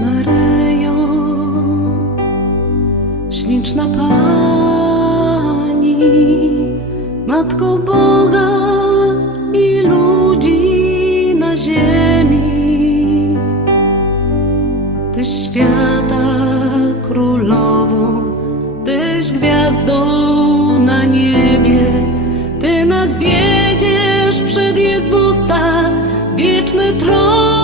Maryjo, śliczna Pani, Matko Boga i ludzi na ziemi. ty świata królową, Tyś gwiazdą na niebie, Ty nas wiedziesz przed Jezusa, wieczny tron